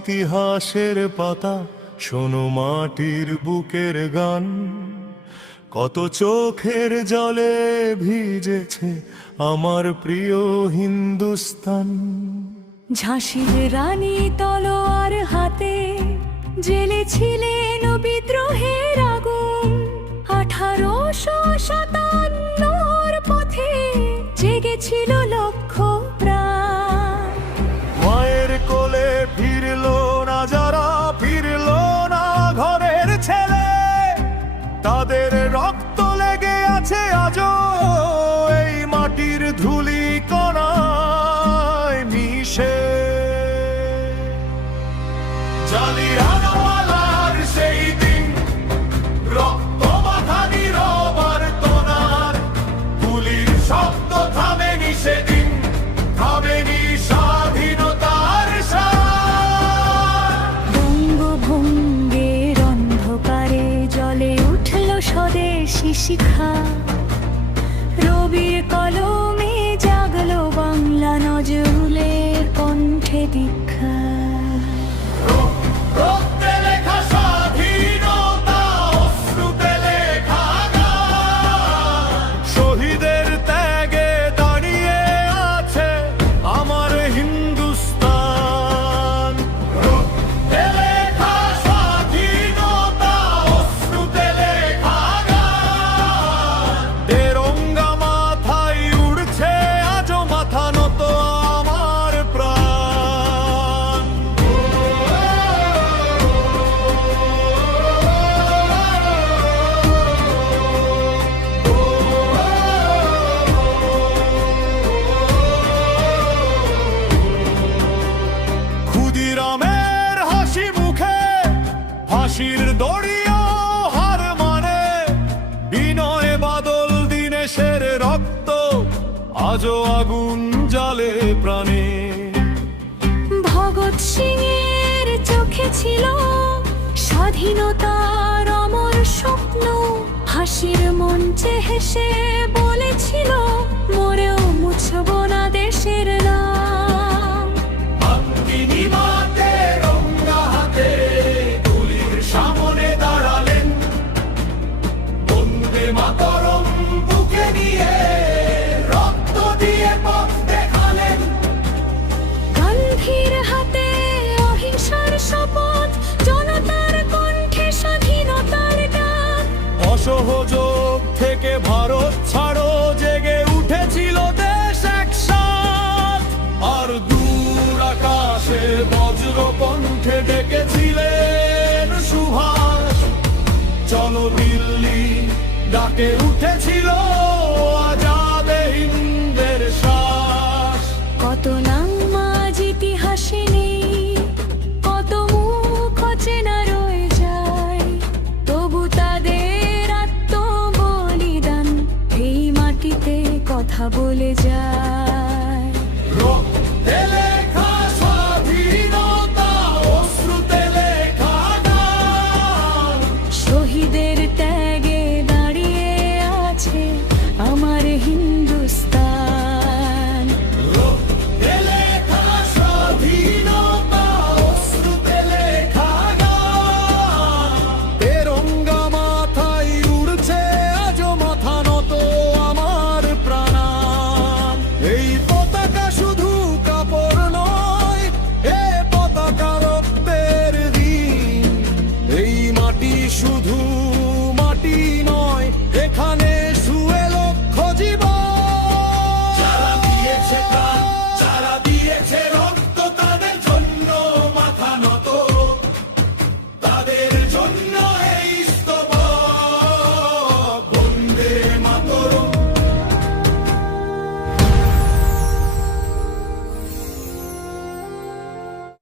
ইতিহাসের পাতা, শোনো মাটির বুকের গান। কত চোখের জলে ভিজেছে আমার প্রিয় হিন্দুস্তান। ঝাঁসির রানী তলোয়ার হাতে জ্বেলেছিলেন বিদ্রোহের আগুন। 1857 পথে জেগেছিল লক্ষ প্রাণ। মায়ের কোলে ফিরলো না যারা, ফিরলো না ঘরের ছেলে, তাদের রক্ত লেগে আছে আজও এই মাটির ধুলি কণায় মিশে। জালিয়ানওয়ালার সেই দিন, রক্ত মাখা নীরব আর্তনাদ, গুলির শব্দ থামেনি সেদিন, থামেনি স্বাধীনতার স্বাদ। বঙ্গভঙ্গের অন্ধকারে জ্বলে উঠল স্বদেশী শিখা। রবির কলমে জাগলো বাংলা, নজরুলের কণ্ঠে দীক্ষা। রক্তে লেখা স্বাধীনতা, অশ্রুতে লেখা গান। শহীদের ত্যাগে দাঁড়িয়ে আছে আমার হিন্দুস্তান। রক্তে লেখা স্বাধীনতা, অশ্রুতে লেখা গান। তেরঙ্গা মাথায় উড়ছে আজও, মাথা নত আমার প্রাণ। ক্ষুদিরামের হাসি মুখে ফাঁসির দড়িও হার মানে। বিনয় বাদল দীনেশের রক্ত আজও আগুন জ্বালে প্রাণে। ভগৎ সিং এর চোখে ছিল স্বাধীনতার অমর স্বপ্ন। হাসির মঞ্চে হেসে বলেছিল, মরেও মুছব না দেশের নাম। তিনি মাতে রঙা হাতে গুলির সামনে দাঁড়ালেন, বন্দে মাতরম বুকে নিয়ে রক্ত দিয়ে পথ দেখালেন। গান্ধীর হাতে অহিংসার শপথ, জনতার কণ্ঠে স্বাধীনতার ডাক। অসহযোগ থেকে ভারত ছাড়ো জেগে উঠেছিল দেশ একসাথ। আর দূর আকাশে বজ্র কণ্ঠে ডেকেছিলেন সুভাষ। চলো দিল্লি ডাকে উঠেছিল আজাদে হিন্দের শ্বাস। কত নাম আজ ইতিহাসে নেই, কত মুখ অচেনা রয়ে যায়, তবু তাদের আত্মবলিদান এই মাটিতে কথা বলে যায়। রক্তে লেখা স্বাধীনতা, অশ্রুতে লেখা গান। শহীদের ত্যাগ